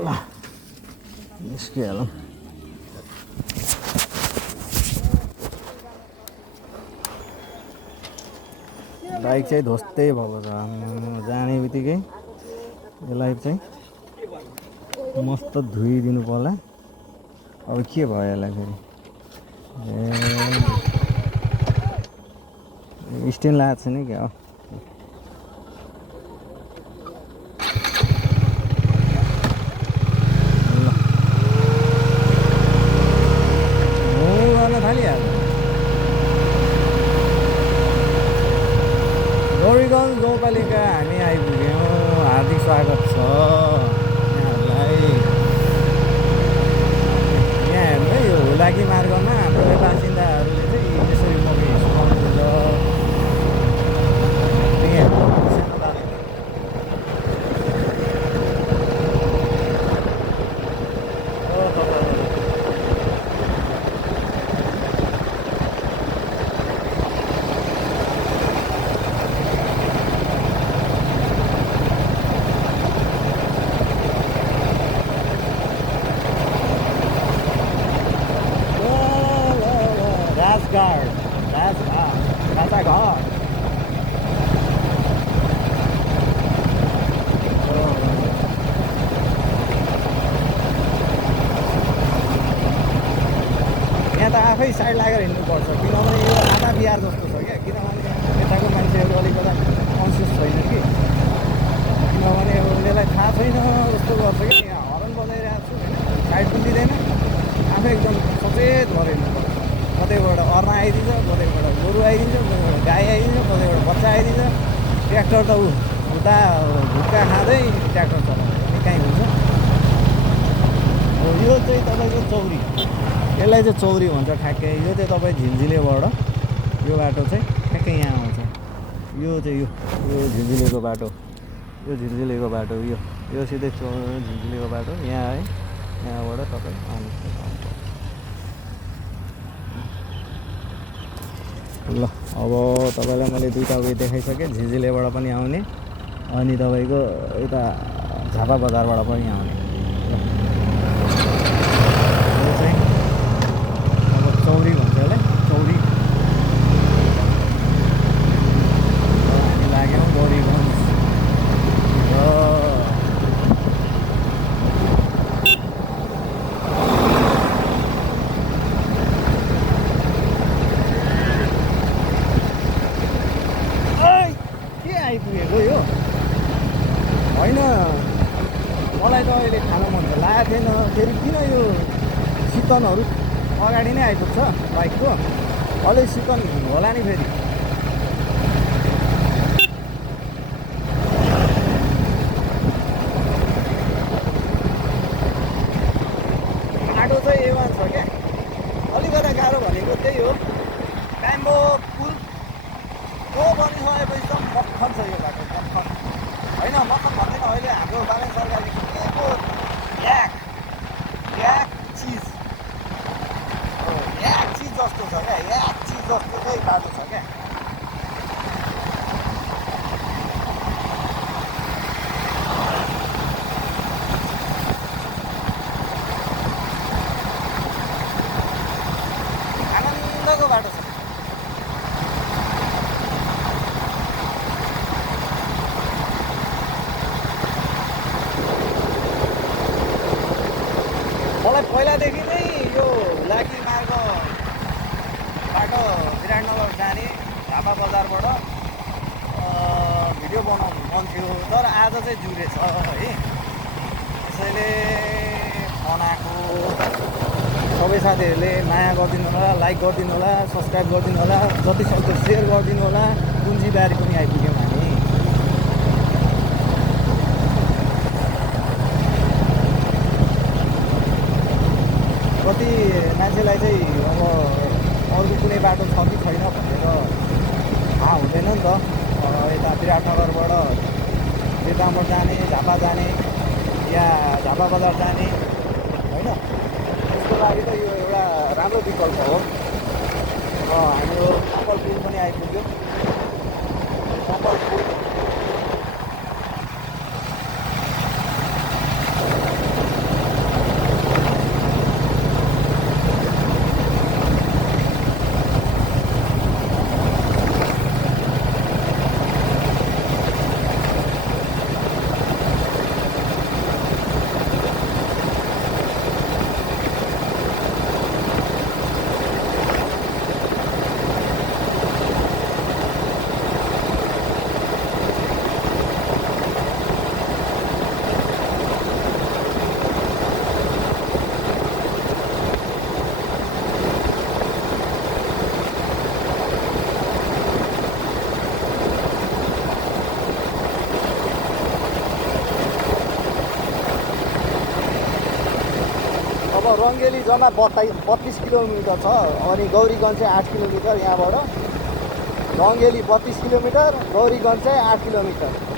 ल निस्किहालौँ। बाइक चाहिँ ध्वस्तै भएको छ जाने बित्तिकै यसलाई चाहिँ मस्त धोइदिनु पर्ला। अब के भयो यसलाई फेरि स्ट्यान्ड लगाएको छैन क्या हो। गौरीगञ्ज गाउँपालिका हामी आइपुग्यौँ। हार्दिक स्वागत छ यहाँहरूलाई। यहाँ हेर्नु है, यो हुलाकी मार्गमा हाम्रो बासिन्दाहरूले चाहिँ यसरी मकै सुकाउनुहुन्छ। यहाँ त आफै साइड लागेर हिँड्नुपर्छ किनभने यो आधा बिहार जस्तो छ क्या। किनभने यताको मान्छेहरू अलिकता कन्सियस छैन कि, किनभने उनीहरूलाई थाहा छैन जस्तो गर्छ कि। यहाँ हर्न बजाइरहेको छु होइन, साइड पनि दिँदैन, आफै एकदम सचेत भएर हिँड्नुपर्छ। कतैबाट अर्ना आइदिन्छ, कतैबाट गोरु आइदिन्छ, कतैबाट गाई आइदिन्छ, कतैबाट बच्चा आइदिन्छ। ट्र्याक्टर त उता भुक्का खाँदै ट्र्याक्टर चलाउँछ अनि कहीँ हुन्छ। यो चाहिँ तपाईँको चौरी, यसलाई चाहिँ चौरी भन्छ ठ्याक्कै। यो चाहिँ तपाईँ झिन्झिलेबाट यो बाटो चाहिँ ठ्याक्कै यहाँ आउँछ। यो चाहिँ यो झिन्झिलेको बाटो, यो झिन्झिलेको बाटो, यो सिधै झिन्झिलेको बाटो यहाँ है। यहाँबाट तपाईँ आउनुहुन्छ। ल अब तपाईँलाई मैले दुईवटा उयो देखाइसकेँ, झिन्झिलेबाट पनि आउने अनि तपाईँको यता झापा बजारबाट पनि आउने। यो चाहिँ अब चौरी भन्छ यसलाई, चौरी। हामी लाग्यौँ गौरीगञ्ज। आइपुगेको यो होइन, मलाई त अहिले खानु मन त लागेको थिएन। फेरि किन यो सिकनहरू अगाडि नै आइपुग्छ बाइकको, अलि सिकन होला नि फेरि। बाटो चाहिँ एवान छ क्या, अलिकता गाह्रो भनेको त्यही हो। टाइम्बो पुल को बनिसकेपछि त मक्खन छ यो बाटो, मक्खन होइन, मक्खन भन्दैन अहिले हाम्रो बालन सरकारले किनेको याक चिज जस्तो छ क्या, याक चिज जस्तो चाहिँ बाटो छ क्या। आनन्दको बाटो छ। मलाई पहिलादेखि नै यो हुलाकी मार्ग बाटो विराटनगर जाने झापा बजारबाट भिडियो बनाउनु मन थियो, तर आज चाहिँ जुरेछ है। त्यसैले बनाएको सबै साथीहरूले माया गरिदिनु होला, लाइक गरिदिनु होला, सब्सक्राइब गरिदिनु होला, जति सक्दो सेयर गरिदिनु होला। कुञ्जीबारी पनि आइपुग्यौँ हामी। कति मान्छेलाई चाहिँ अब अर्को कुनै बाटो छ कि छैन भनेर थाहा हुँदैन नि त। यता विराटनगरबाट पेतामोड जाने, झापा जाने या झापा बजार जाने होइन, त्यसको लागि त यो एउटा राम्रो विकल्प हो। हाम्रो कपाल पुल पनि आइपुग्यो। कपाल पुल रङ्गेली जम्मा 32 किलोमिटर छ अनि गौरीगञ्ज चाहिँ 8 किलोमिटर यहाँबाट रङ्गेली 32 किलोमिटर गौरीगञ्ज चाहिँ 8 किलोमिटर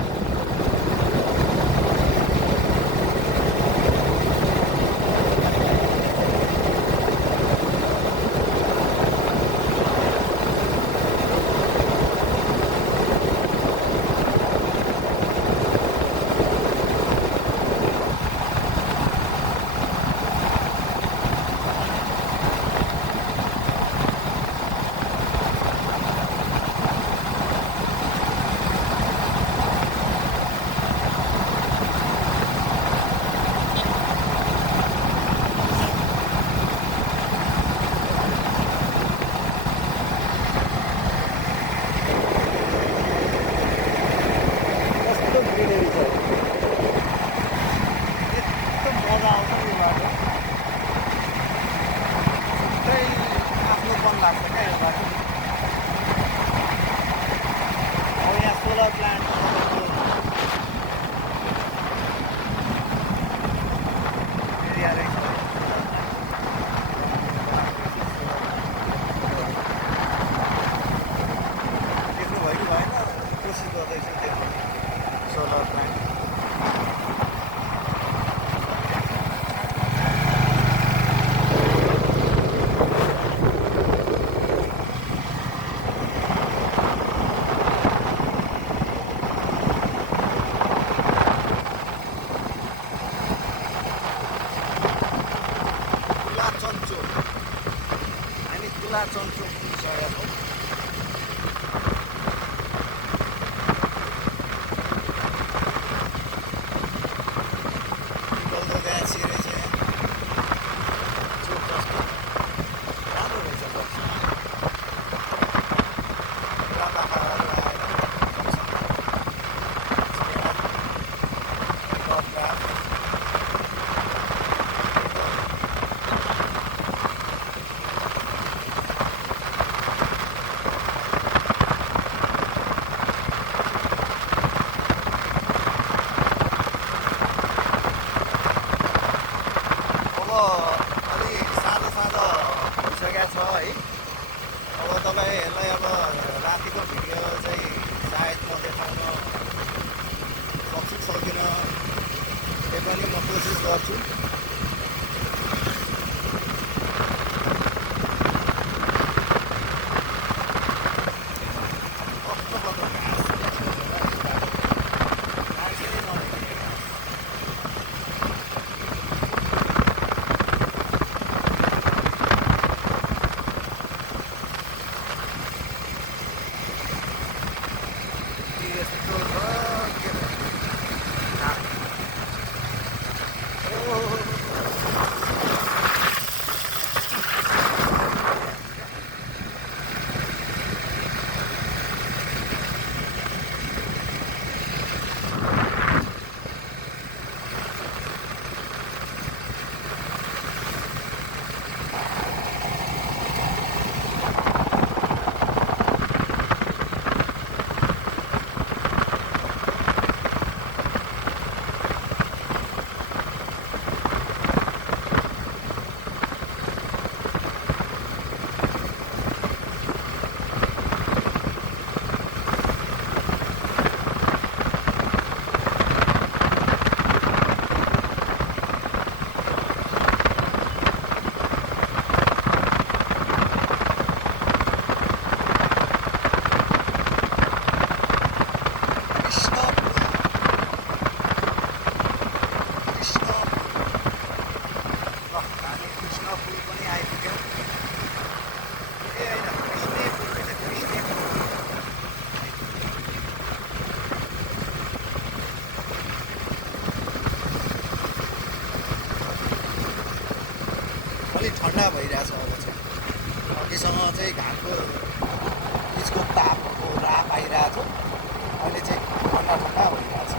ठन्डा भइरहेछ अब चाहिँ अघिसँग चाहिँ घामको बिचको तापको राप आइरहेछ अहिले चाहिँ ठन्डा ठन्डा भइरहेछ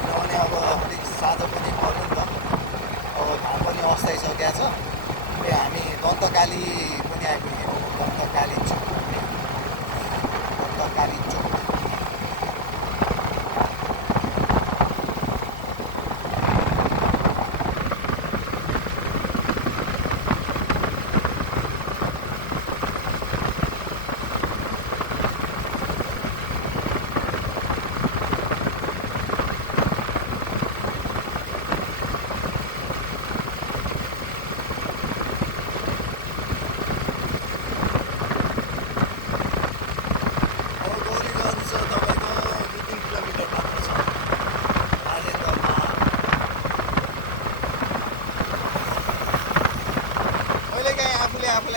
किनभने अब अलिक साँझ पनि पर्यो नि त अब घाम पनि अस्ताइसकेको छ अनि हामी दन्तकाली पनि आइपुग्यौँ दन्तकाली चोक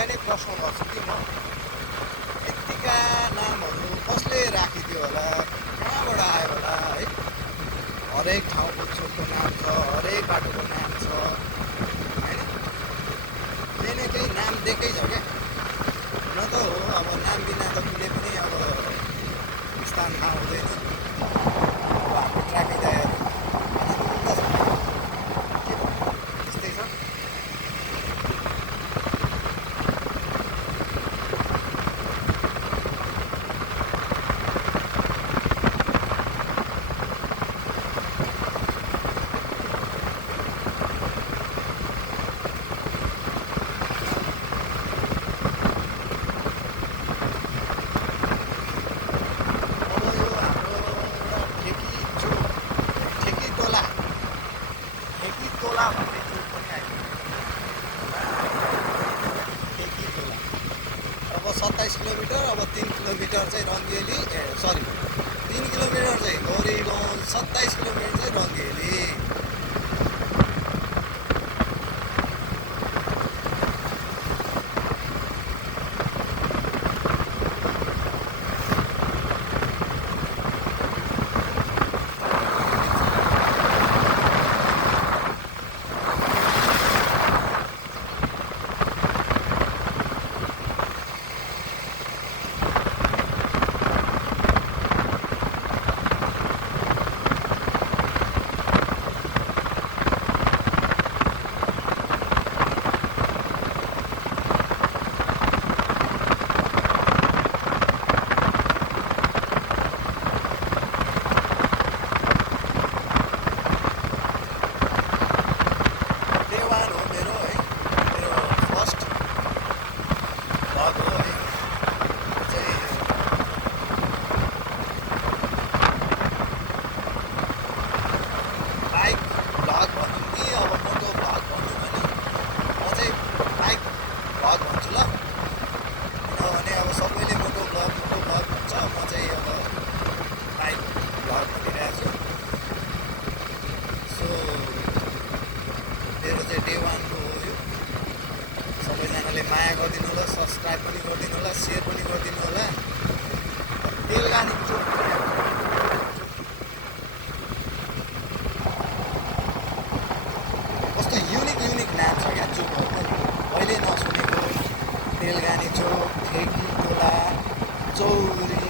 तपाईँहरूलाई नै प्रश्न गर्छु कि म यत्तिका नामहरू कसले राखिदियो होला, कहाँबाट आयो होला है? हरेक ठाउँको चोकको नाम छ, हरेक बाटोको नाम छ होइन? केही न केही नाम दिएकै छ क्या। हुन त हो, अब नाम बिना त कुनै पनि अब स्थानमा हुँदैन। अब हाम्रो ट्राफिक दाइहरू आनन्द छ, के भन्नु, त्यस्तै छ। अब यो हाम्रो एउटा ठेकी तोला भन्ने चोक पनि आइपुग्यो। ठेकी तोला अब 27 किलोमिटर, अब 3 किलोमिटर चाहिँ रङ्गेली, 3 किलोमिटर चाहिँ गौरीगञ्ज, 27 किलोमिटर चाहिँ रङ्गेली। डे वान हो मेरो है, मेरो फर्स्ट भ्लग हो है। चाहिँ बाइक भ्लग भनौँ कि अब मोटो भ्लग भनौँ भने म चाहिँ बाइक भ्लग भन्छु ल। किनभने अब सबैले मोटो भ्लग भन्छ, म चाहिँ अब बाइक भ्लग भनिरहेको छु। सो मेरो चाहिँ डे वानको हो यो। सबैजनाले माया गरिदिनु होला, सब्सक्राइब पनि गरिदिनु होला, सेयर पनि गरिदिनु होला। तेलगानी चोक कस्तो युनिक नाम छ क्या चोकहरूको, कहिले नसुनेको। तेलगानी चोक, ठेकी तोला, चौरी,